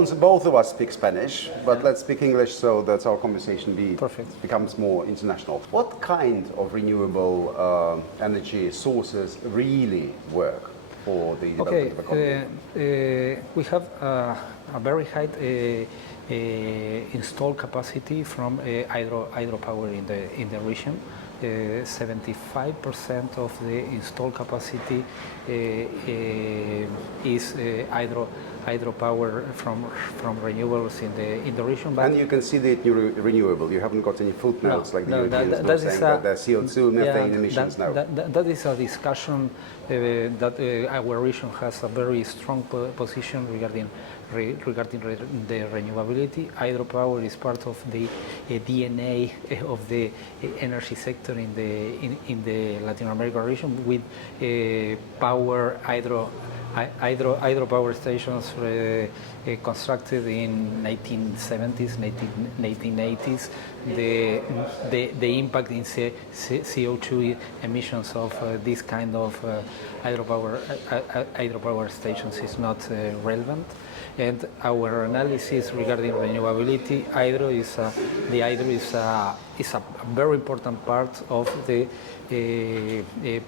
Alfonso, both of us speak Spanish, but let's speak English so that our conversation becomes more international. What kind of renewable energy sources really work for the development of the economy? We have a very high installed capacity from hydropower in the region. 75% of the installed capacity is hydropower from renewables in the region. But and you consider it renewable. You haven't got any footnotes like the Europeans now saying that the CO2 methane emissions now. That is a discussion that our region has a very strong position regarding the renewability. Hydropower is part of the DNA of the energy sector in the Latin American region, with hydropower stations constructed in 1970s, 1980s. The impact in CO2 emissions of this kind of hydropower stations is not relevant. And our analysis regarding renewability, hydro is a very important part of the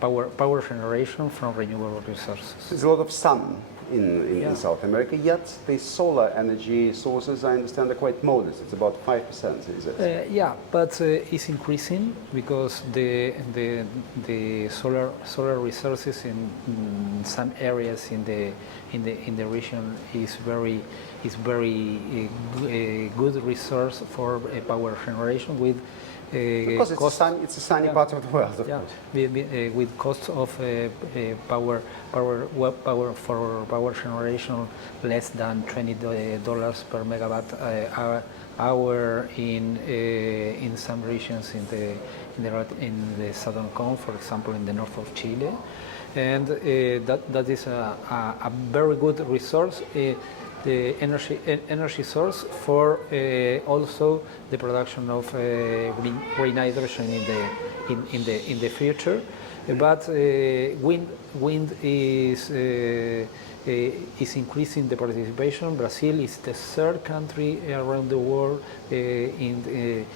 power generation from renewable resources. There's a lot of sun in South America, yet the solar energy sources, I understand, are quite modest. It's about 5%, is it? Yeah, but it's increasing because the solar resources in some areas in the region is very good resource for power generation with. Because it's a sunny part of the world, of course. With costs of power for power generation less than $20 per megawatt hour in some regions in the southern cone, for example, in the north of Chile, and that is a very good resource. The energy source for also the production of green hydrogen in the future, but wind is increasing the participation. Brazil is the third country around the world in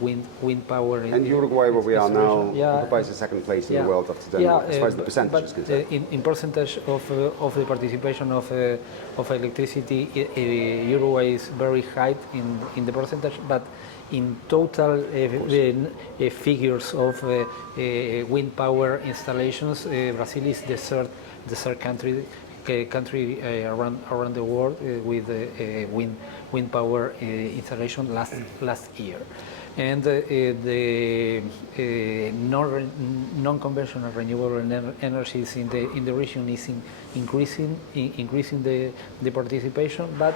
wind power. And Uruguay, where we are now, occupies the second place in the world after Denmark, as far as the percentage is concerned. In percentage of the participation of electricity, Uruguay is very high in the percentage, but in total figures of wind power installations, Brazil is the third country around the world with wind power installation last year. And the non-conventional renewable energies in the region is increasing the participation, but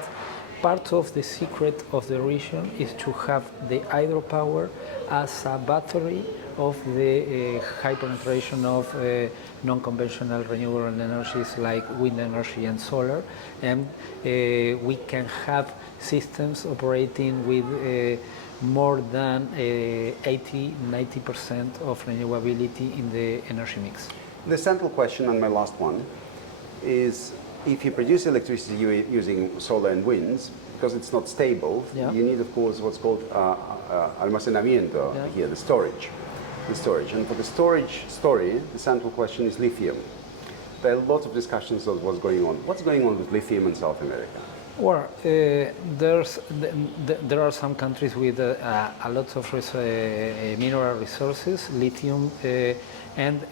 part of the secret of the region is to have the hydropower as a battery of the high penetration of non-conventional renewable energies like wind energy and solar, and we can systems operating with more than 80–90% of renewability in the energy mix. The central question, and my last one, is if you produce electricity using solar and winds, because it's not stable, you need, of course, what's called almacenamiento here, the storage. And for the storage the central question is lithium. There are lots of discussions of what's going on. What's going on with lithium in South America? Well, there are some countries with a lot of mineral resources, lithium, and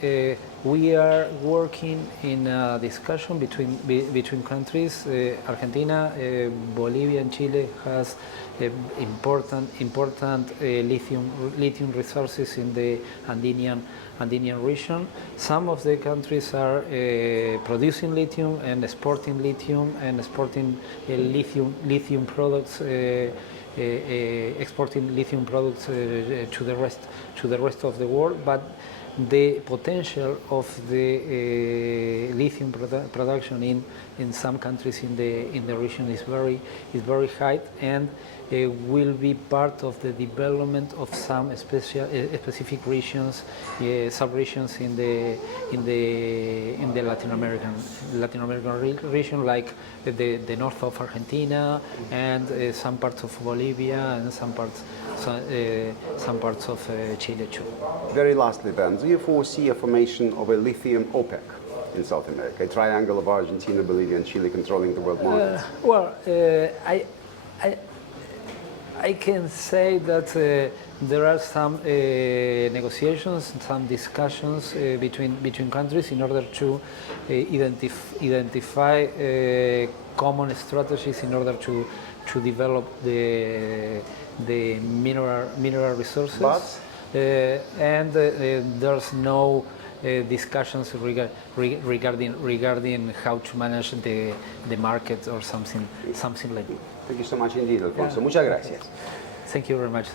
we are working in a discussion between countries. Argentina, Bolivia, and Chile has important lithium resources in the Andean region. Some of the countries are producing lithium and exporting lithium products, exporting lithium products to the rest of the world. But the potential of the lithium production in some countries in the region is very high, and will be part of the development of some specific regions, sub-regions in the Latin American region, like the north of Argentina and some parts of Bolivia and some parts of Chile too. Very lastly then, do you foresee a formation of a lithium OPEC in South America, a triangle of Argentina, Bolivia and Chile controlling the world market? I can say that there are some negotiations, some discussions between countries in order to identify common strategies in order to develop the mineral resources. But? And there's no discussions regarding how to manage the market or something like that. Thank you so much indeed, Alfonso. Muchas gracias. Thank you very much.